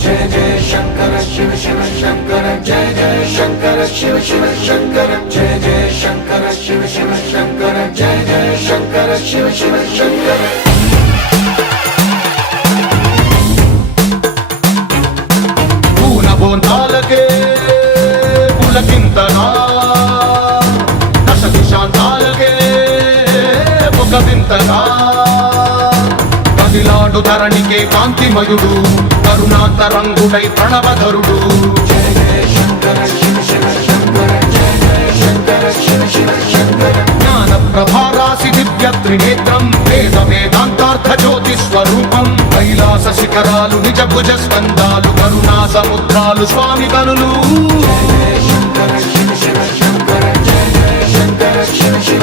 जय जय शंकर शिव शिव शंकर जय जय शंकर शिव शिव शंकर जय जय शंकर शिव शिव शंकर जय जय शंकर शिव शिव शंकर బోందాలకే పులకింతనా దశ దిశాంతాలకే ఒక వింతనా కదిలాడు ధరణికే కాంతిమయుడు కరుణాంతరంగుడై ప్రణవధరుడు जय जय शंकर शिव शिव शंकर जय जय शंकर शिव शिव शंकर జ్ఞాన ప్రభారాసి దివ్య త్రినేత్రం వేద వేదాంతార్థ జ్యోతి స్వరూపం కైలాస శిఖరాలు నిజ భుజ స్కందాలు కరుణా సముద్రాలు స్వామి కనులు जय जय शंकर शिव शिव शंकर जय जय शंकर शिव शिव